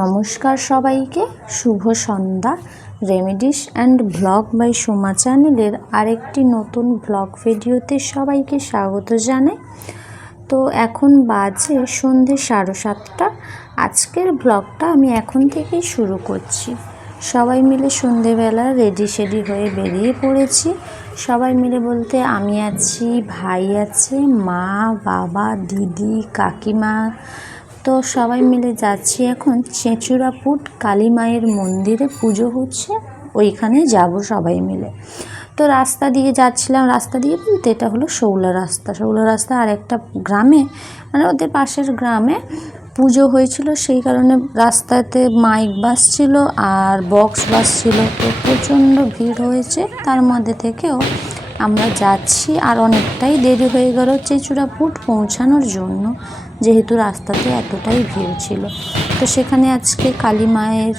নমস্কার সবাইকে। শুভ সন্ধ্যা। Remedies and blog by Soma চ্যানেলের আরেকটি নতুন ব্লগ ভিডিওতে সবাইকে স্বাগত জানাই। তো এখন বাজে সন্ধে সাড়ে সাতটা। আজকের ব্লগটা আমি এখন থেকেই শুরু করছি। সবাই মিলে সন্ধেবেলা রেডি সেডি হয়ে বেরিয়ে পড়েছি। সবাই মিলে বলতে আমি আছি, ভাই আছে, মা, বাবা, দিদি, কাকিমা তো সবাই মিলে যাচ্ছি এখন। চেঁচুড়াপুট কালী মায়ের মন্দিরে পুজো হচ্ছে। ওইখানে যাব সবাই মিলে। তো রাস্তা দিয়ে যাচ্ছিলাম। রাস্তা দিয়ে বলতে এটা হলো শৌলা রাস্তা। শৌলা রাস্তা আর একটা গ্রামে মানে ওদের পাশের গ্রামে পুজো হয়েছিল। সেই কারণে রাস্তাতে মাইক বাসছিল আর বক্স বাসছিল তো প্রচণ্ড ভিড় হয়েছে। তার মধ্যে থেকেও আমরা যাচ্ছি আর অনেকটাই দেরি হয়ে গেল চেচুড়াপুট পৌঁছানোর জন্য। যেহেতু রাস্তাতে এতটাই ভিড় ছিল। তো সেখানে আজকে কালী মায়ের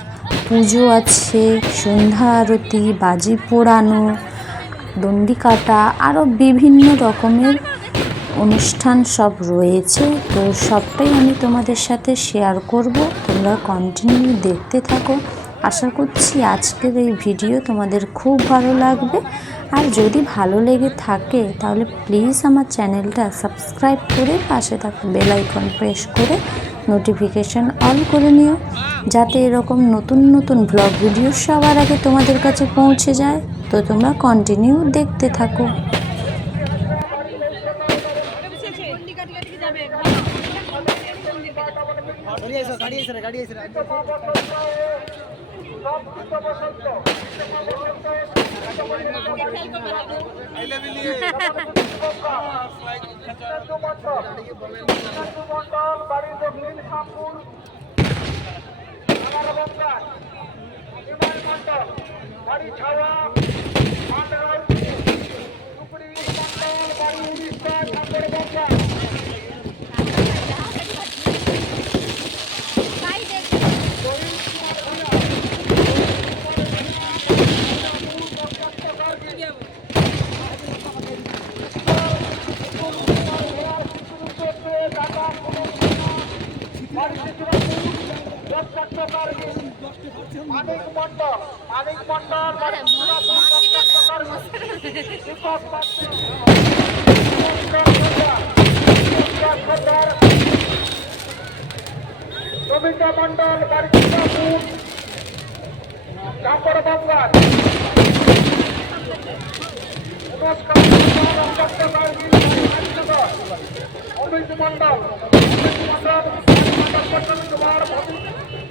পুজো আছে, সন্ধ্যা আরতি, বাজি পোড়ানো দণ্ডি কাটা আরও বিভিন্ন রকমের অনুষ্ঠান সব রয়েছে। তো সবটাই আমি তোমাদের সাথে শেয়ার করব। তোমরা কন্টিনিউ দেখতে থাকো। আশা করছি আজকের এই ভিডিও তোমাদের খুব ভালো লাগবে। আর যদি ভালো লেগে থাকে, তাহলে প্লিজ আমার চ্যানেলটা সাবস্ক্রাইব করে পাশে থাকা বেল আইকন প্রেস করে নোটিফিকেশান অন করে নিও, যাতে এরকম নতুন নতুন ব্লগ ভিডিও সবার আগে তোমাদের কাছে পৌঁছে যায়। তো তোমরা কন্টিনিউ দেখতে থাকো। গাড়ি গাড়ি বাড়ি ছাওয়া মান্ডাল টুকরি মন্ডল বাড়ি উড়িষ্যা ঠাকুর বাংলা মানিক মন্ডল মানিক মন্ডল রবীন্দ্র মন্ডল বারিকুর চাপড় বাংলার অমিত মন্ডল মন্ডল তুমি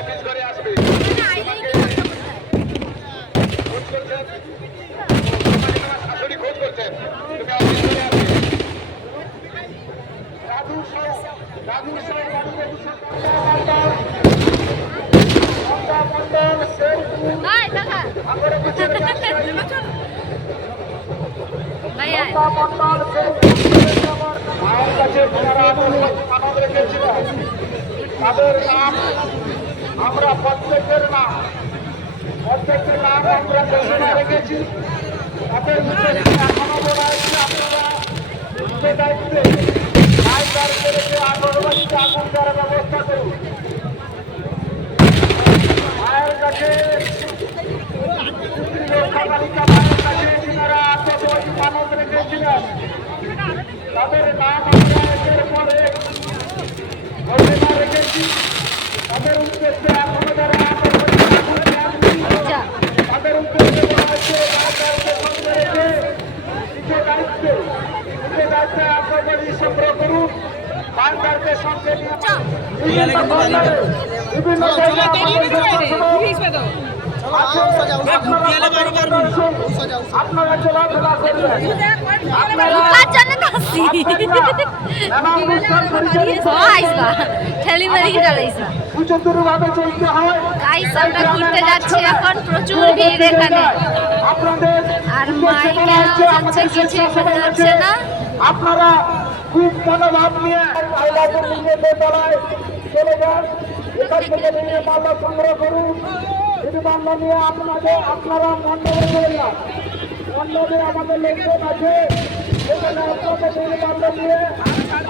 অফিস করে আসবে রাধু সাউ রাধু সাউ রাধু বাবু মন্ডল মন্ডল শেরপুর আগরে পিছনে মন্ডল শেরপুর মায়ের কাছে যারা মানব রেখেছিল তাদের নাম আমরা প্রত্যেকের নাম প্রত্যেকের নাম আমরা ঘোষণা রেখেছি তাদের ভিতরে এখনও বলা হয়েছে আপনারা দায়িত্বে তাদের নাম আমরা একের পরে ঘোষণা রেখেছি তাদের উদ্দেশ্যে এখনও যারা আগরবাড়িতে আগুন দেওয়ার তাদের উদ্দেশ্যে বলা হয়েছে মাইকারকে সঙ্গে রেখে নিচে দায়িত্বে নিচে দায়িত্বে আগরবাড়ি সংগ্রহ করুন মাইকারকে সঙ্গে নিয়ে বিভিন্ন ধরনের বিভিন্ন জায়গায় আপনারা চলাফেরা করবেন। হয়। ঘুরতে যাচ্ছি এখন প্রচুর ভিড় এখানে। আর মাইকে আওয়াজ কিছু যাচ্ছে না। আপনারা খুব মনোভাব নিয়ে দোতলায় চলে যান, এখান থেকে নিয়ে মাল্লা সংগ্রহ করুন। যদি মাল্লা নিয়ে আপনাদের আপনারা মণ্ডপে চলে যান। আমাদের লোকজন আছে। নিয়ে আপনারা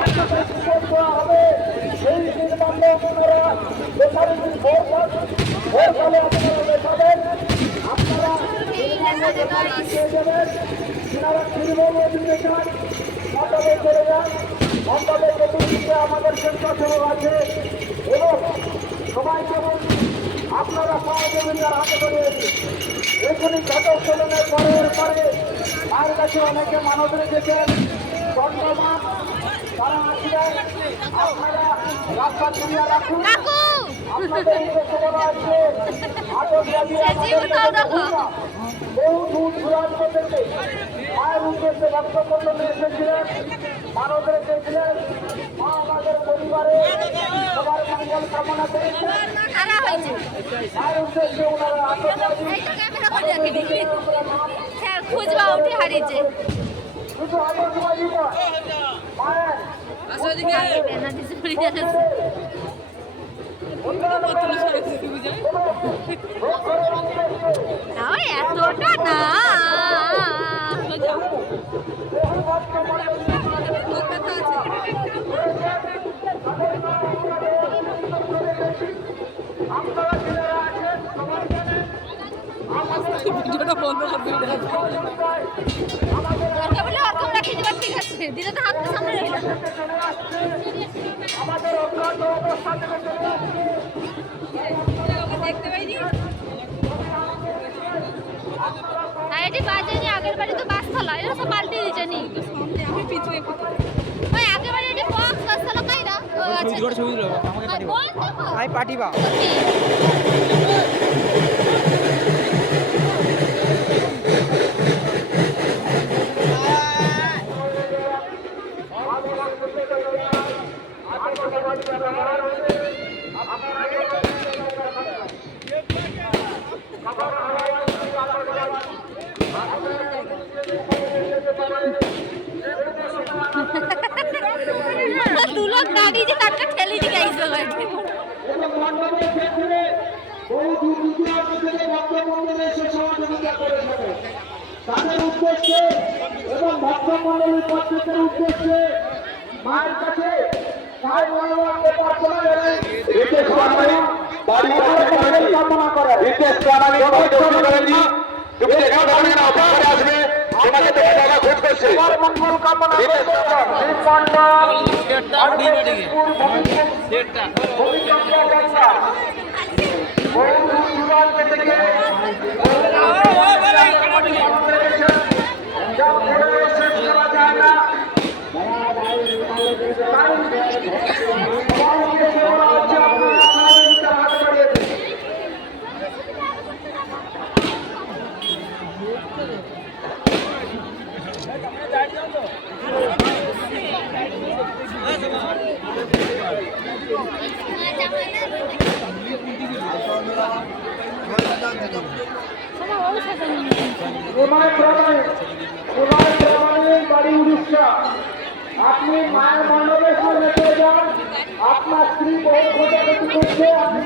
চান মণ্ডপে চলে যান। মণ্ডপে চতুর্দিকে আমাদের স্বেচ্ছাসেবক আছে এবং সবাইকে বলছি আপনারা সহযোগিতার হাতে ধরে এখনই ঘটক চলনের পরের পরে মায়ের কাছে অনেকে মানব রেখেছেন। দণ্ডমান তারা আসবেন আপনারা রাস্তা ক্লিয়ার রাখুন। আপনাদের বলা আছে আটক লাগিয়ে। বহু দূর দূরান্ত থেকে মায়ের উদ্দেশ্যে বক্তব্য এসেছিলেন মানব রেখেছিলেন মা আমাদের পরিবারে সবার মঙ্গল কামনা করেছেন। মায়ের উদ্দেশ্যে ওনারা হ্যাঁ খুঁজবা উঠে হারিয়েছে। শুধু আতঙ্কবাদী নয় মায়ের এতটা না। ওরকম রাখি দিবা ঠিক আছে দিলে তো হাতটা সামনে রইল দেখতে পাইনি এটি বাজেনি আগের বাড়ি তো বাসতলা এটা সব পাল্টে দিয়েছে নি আমি পিছু ওই আগের বাড়ি এটি বক্স বাসতলা আচ্ছা ছবি দিলো আমাকে পাঠিবা আই পাঠিবা তুলো গাড়ি যে তারটা ঠেলে দিয়ে গাইছে বাড়ি এবং মণ্ডপের ক্ষেত্রে বহু দূর দূরান্ত থেকে ভক্তমণ্ডলে এসে সহযোগিতা করে থাকে তাদের উদ্দেশ্যে এবং ভক্তমণ্ডলীর প্রত্যেকের উদ্দেশ্যে মায়ের কাছে কামনা করে আসবে। তোমাকে থেকে জায়গা খোঁজ করছে মঙ্গল কামনা রিতেশ বিমান প্রামাণিক বিমান বাড়ি উড়িষ্যা। আপনি মায়ের চলে যান আপনার স্ত্রী খোঁজাখুঁজি করছে আপনি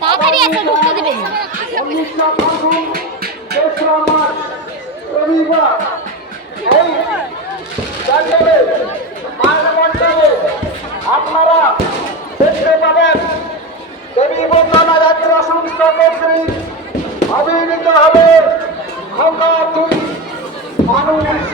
তাড়াতাড়ি আসো ঢুকতে দিবে উনিশশো ফাল্গুন তেসরা মার্চ রবিবার এই প্যান্ডেলে আপনারা দেখতে পাবেন দেবী বন্দনা সংস্থা কর্তৃক অভিনীত হবে খোকা তুই মানুষ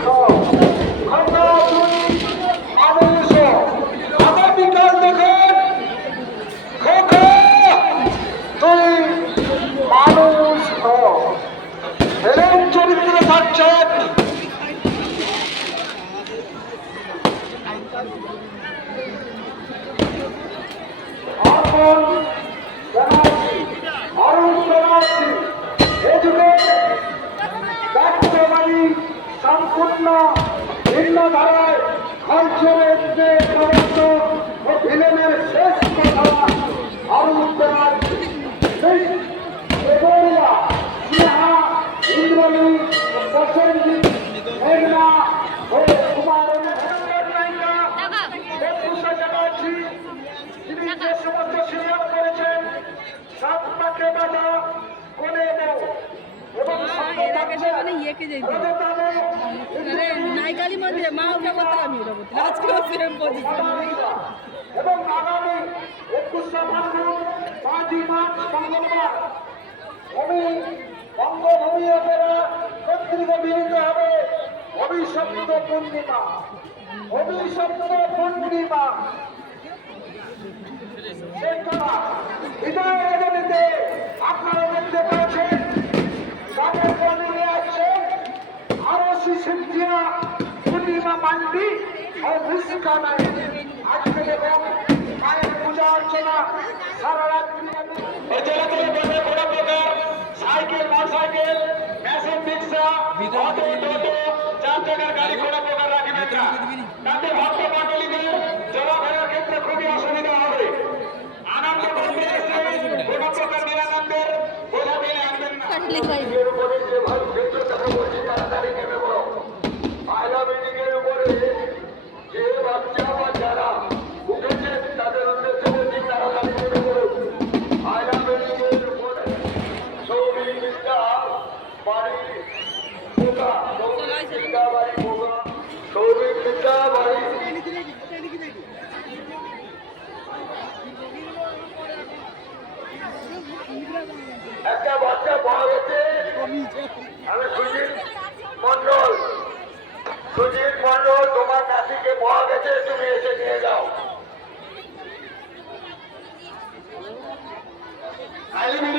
মানে ইয়েকে যাইতে মানে নাইকালি মধ্যে মা ওটা করতে আমি ওটা করতে আজকেও সেম পজিশন এবং আগামী একুশে পাঁচই মার্চ, মঙ্গলবার ভূমি বঙ্গভূমি অপেরা কর্তৃক মিলিত হবে অভিশপ্ত পূর্ণিমা। অভিশপ্ত পূর্ণিমা। আপনারা দেখতে পাচ্ছেন তাদের বনে নিয়ে আসছেন আরসি সিদ্ধিয়া পূর্ণিমা মান্ডি ও মুস্কানায় আজকে দেখুন মায়ের পূজা অর্চনা সারা রাত্রি চলাচল করবে কোনো প্রকার cycle motorcycle machine rickshaw auto toto চার চাকার গাড়ি কোনো প্রকার রাখবেন না। তাতে ভক্ত মণ্ডলীদের চলাফেরার ক্ষেত্রে খুবই অসুবিধা হবে। আনন্দ কোনো প্রকার নিরানন্দের বোঝা নিয়ে আনবেন না। கல்வி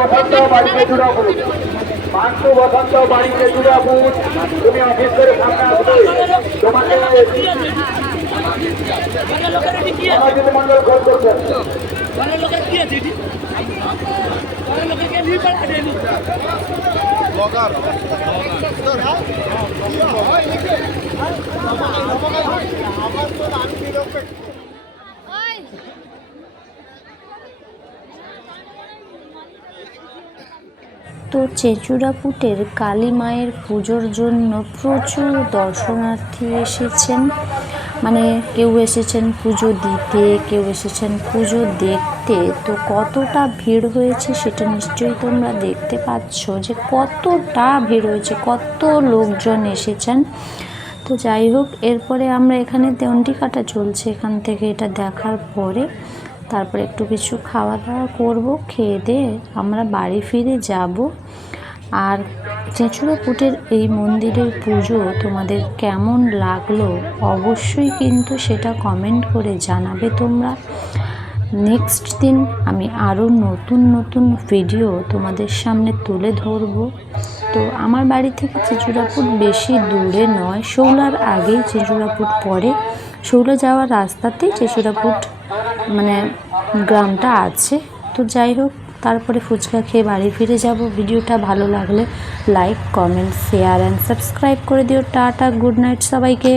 বসন্ত বাড়িতে জুড়াবুট মাংসু বসন্ত বাড়িতে জুড়াবুট তুমি অফিস করে সামনে আসবে তোমাকে সমাজিত মন্ডল কল করছেন ওই তো চেচুড়াপুটের কালী মায়ের পুজোর জন্য প্রচুর দর্শনার্থী এসেছেন। মানে কেউ এসেছেন পুজো দিতে, কেউ এসেছেন পুজো দেখতে। তো কতটা ভিড় হয়েছে সেটা নিশ্চয়ই তোমরা দেখতে পাচ্ছ যে কতটা ভিড় হয়েছে, কত লোকজন এসেছেন। তো যাই হোক, এরপরে আমরা এখানে দেউন্টি কাটা চলছে এখান থেকে এটা দেখার পরে। তারপরে একটু কিছু খাওয়া দাওয়া করব, খেয়ে দিয়ে আমরা বাড়ি ফিরে যাব। আর চেঁচুড়াপুটের এই মন্দিরের পুজো তোমাদের কেমন লাগল অবশ্যই কিন্তু সেটা কমেন্ট করে জানাবে তোমরা। নেক্সট দিন আমি আরও নতুন নতুন ভিডিও তোমাদের সামনে তুলে ধরবো। তো আমার বাড়ি থেকে চেচুড়াপুট বেশি দূরে নয়, শৌলার আগেই চেচুড়াপুট পড়ে। শৌলা যাওয়ার রাস্তাতেই চেচুড়াপুট মানে গ্রামটা আছে। তো যাই হোক, তারপরে ফুচকা খেয়ে বাড়ি ফিরে যাব। ভিডিওটা ভালো লাগলে like comment share and subscribe করে দিও। টাটা গুড নাইট সবাইকে।